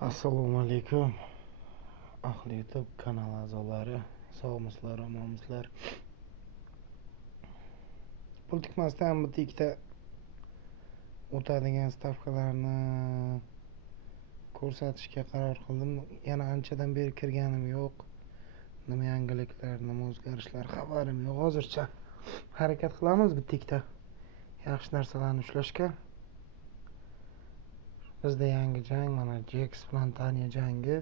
Assalomu alaykum ahli YouTube kanal a'zolari. Sog'misizlar, omonmisizlar? Pul tikmasdan butikda o'tadigan stavkalarni ko'rsatishga qaror qildim. Yana anchadan beri kirganim yo'q. Nima yangiliklar, nima o'zgarishlar xabarim yo'q. Hozircha harakat qilamiz butikda yaxshi narsalarni ushlashga. Bizda yangi jang, mana Jex bilan Tanya jangi.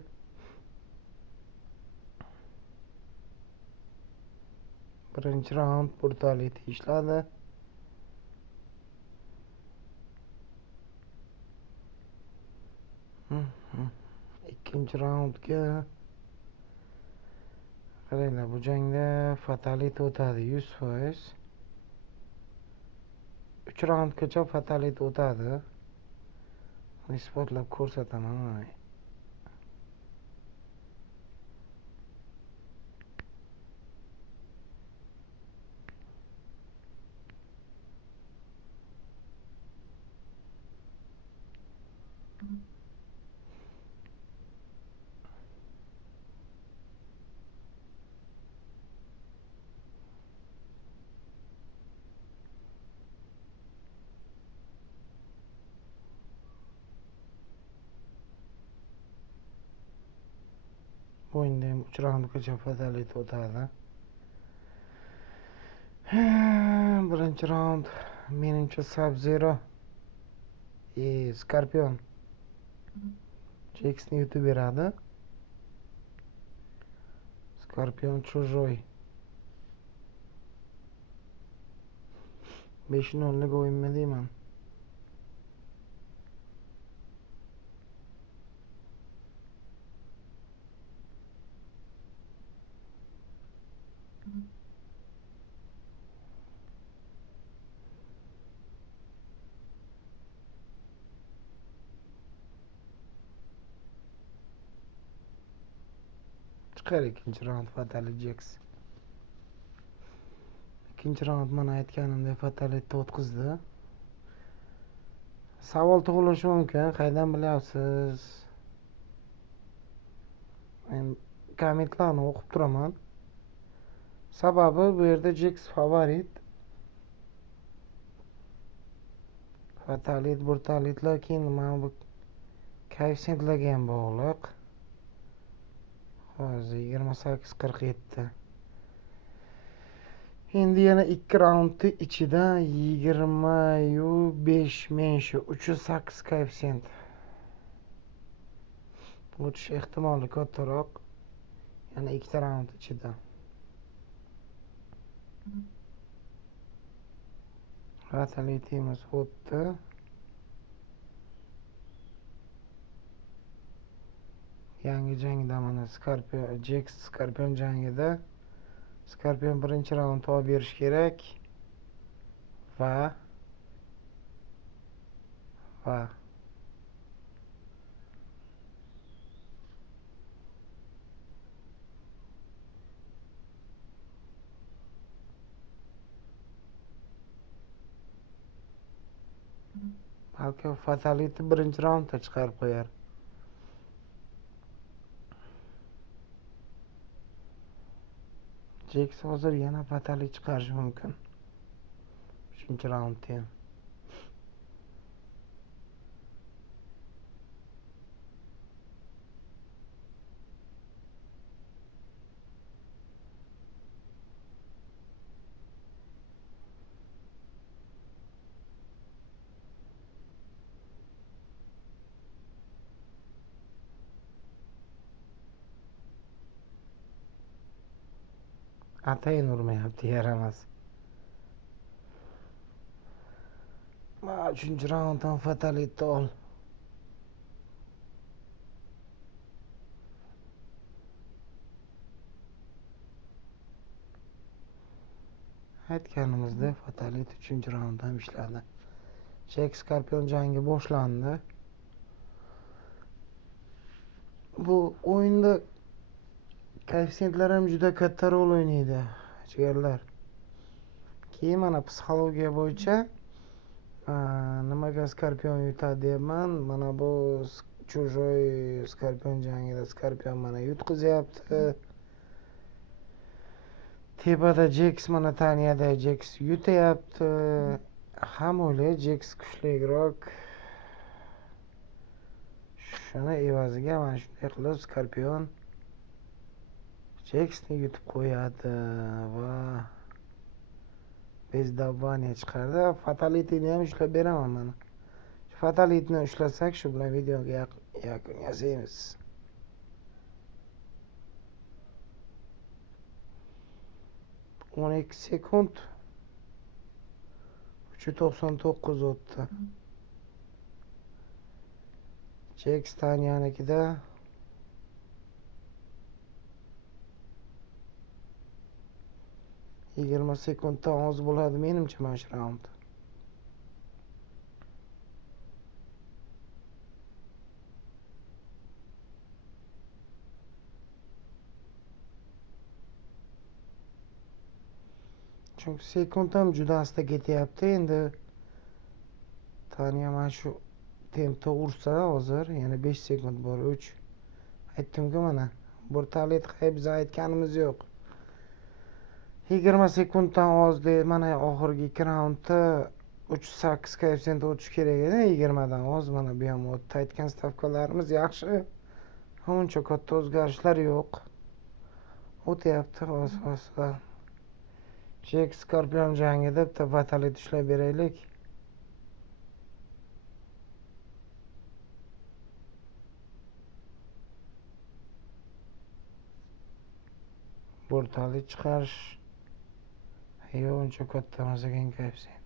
Birinchi raund brutality ishladi. Ikkinchi raundga qaranglar, bu jangda fatality o'tadi 100%. 3 raundgacha fatality o'tadi. Isbotlab ko'rsataman. Bu o'yinda ham 3 raundgacha fatality o'tadi. Birinchi raund menimcha Sub-Zero Scorpion Jex'ni yutib beradi. Scorpion чужой. 5-0 o'yinmi deyman. Chiqar ikkinchi raund fatality Jex. Ikkinchi raund mana aytganimdek fatality o'tkazdi. Savol tug'ilishi mumkin, qaydan bilyapsiz? Men kommentlarni o'qib turaman. Sababi bu yerda Jex favorit. Fatality, brutality keyin mana bu koeffitsiyentlarga ham bog'liq. Hozir 28-47. Endi yana 2 raundni ichida 25 menshi 308 koeffitsiyent. O'tish ehtimoli kattaroq. Yana 2 raund ichida. Fatality'miz o'tdi. Yangi jangda mana Jex Scorpion jangida Scorpion birinchi raundni olib berish kerak va balki fatality birinchi raundda chiqarib qo'yar. Jex hozir yana fatality chiqarishi mumkin. 3-raundda ham. Atayin urmayapti, yaramas. 3-raunddan fatality ol. Aytganimizda fatality 3-raundda ham ishladi. Jex Scorpion jangi boshlandi. Bu o'yinda koeffitsiyentlar ham juda katta rol o'ynaydi, jigarlar. Keyin mana psixologiya bo'yicha nimaga Scorpion yutadi deyapman. Mana bu Chujay Skorpion jangida Skorpion mana yutqizyapti. Tepada Jeks mana Taniyada Jeks yutyapti. Hamma o'ylaydi Jeks kuchliroq. Shuni evaziga mana shunday qilib Skorpion Jeksni yutib qo'yadi va bezdavbaniya chiqardi. Fatality'ni ham ushlab beraman mana. Fatality'ni ushlasak, shu bilan videoga yakun yasaymiz. O'n ikki sekund 399 o'tdi. Jeks Taniyanikida 20 sekunddan oz bo'ladi menimcha mana shu raund. Chunki sekund ham juda asta ketyapti. Endi Taniya mana shu tempda ursa hozir yana 5 sekund bor. 3. Aytdim-ku mana Brutality'ga biz aytganimiz yo'q. 20 sekunddan oz deydi. Mana oxirgi 2 raundda 3.8 koeffitsient o'tish kerak edi. 20 dan oz mana bu ham o'tdi. Aytgan stavkalarimiz yaxshi. Uncha katta o'zgarishlar yo'q. O'tyapti oz-oz. Jeks Skorpion jangida bitta fatality ushlab beraylik. Brutaliy chiqarish yo'q, uncha katta emas ekan koeffitsient.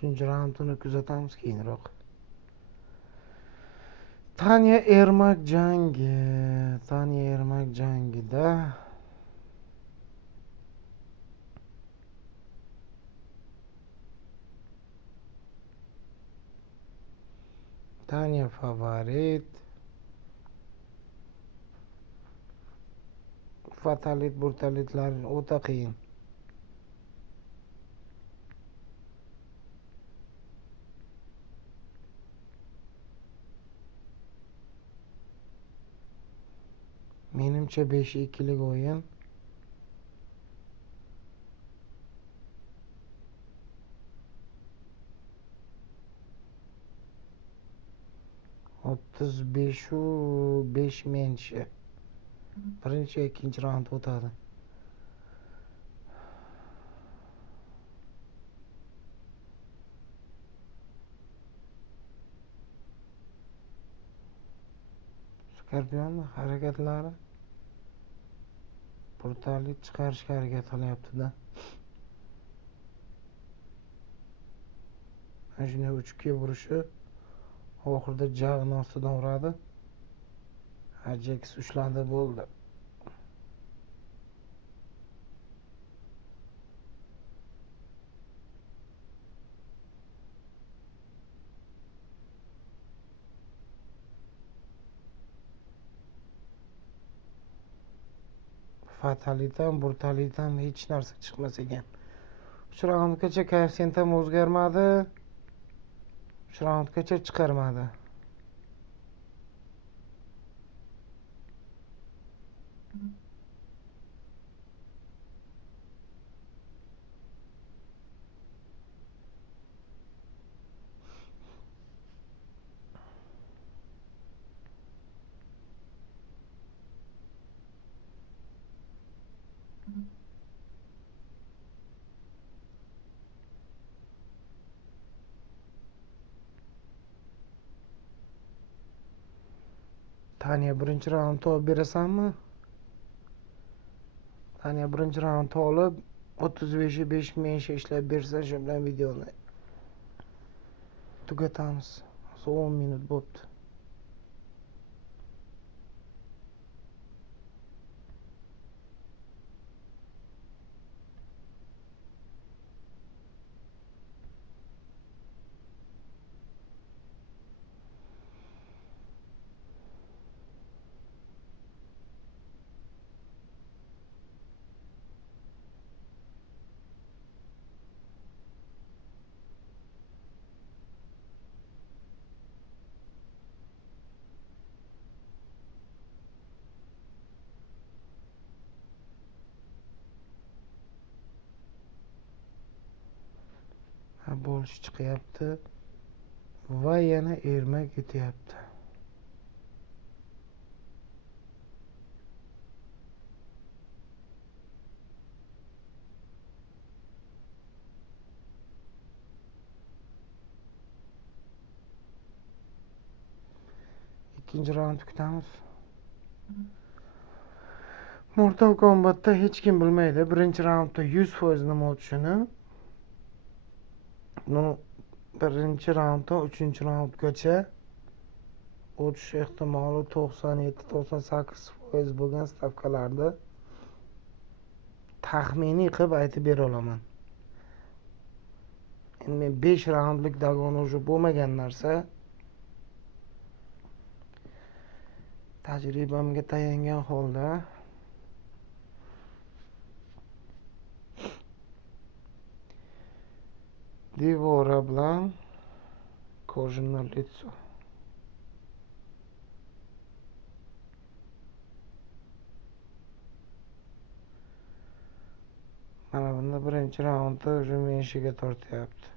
Uchinchi raundini kuzatamiz keyinroq. Taniya Ermak jangida Taniya favorit. Fatalit, brutalitlar o'ta qiyin. Menimcha 5-2lik o'yin. O'ttiz beshu 5 menshi. Birinchi, ikkinchi raund o'tadi. Skorpion harakatlari brutalik chiqarishga harakat qilyapti-da. Mana shunday uchga urishi oxirida jag'ning ostidan uradi. Jeks ushlandi, bo'ldi. Fatalitan, brutalitan hech narsa chiqmas ekan. 3 raundgacha koeffitsient ham o'zgarmadi. 3 raundgacha chiqarmadi. Taniya birinchi raundni olib berasanmi? Taniya birinchi raundni olib 35 menshi ishlab bersa, shu bilan videoni tugatamiz. Hozir 10 minut bo'libdi. bo'lish chiqyapti va yana ermak ketyapti. Ikkinchi raund kutamiz. Mortal Kombat'da hech kim bilmaydi. Birinchi raundda 100% nima o'tishini. Birinchi raunddan 3-chi raundgacha o'tish ehtimoli 97-98% bo'lgan stavkalarni taxminiy qilib aytib bera olaman. Endi men 5 raundlik dagon уже bo'lmagan narsa tajribamga tayangan holda Devora bilan Kojinlar litso. Mana bunda birinchi raundda уже menshiga tortyapti.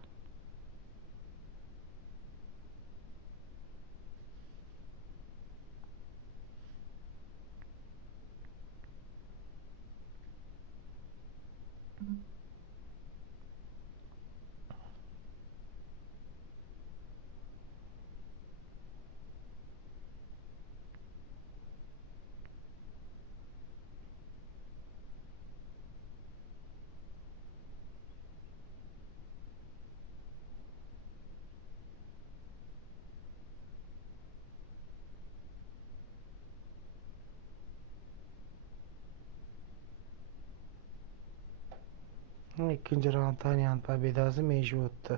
Ikkinchi raund Tanyan pobedasi menshi o'tdi.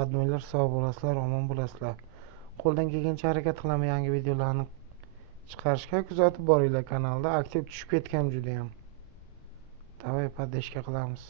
Admirlar sog' bo'lasizlar, omon bo'lasizlar. Qo'ldan kelgancha harakat qilaman yangi videolarni chiqarishga. Kuzatib boringlar kanalda. Aktiv tushib ketgan juda ham. Davay, podeshka qilamiz.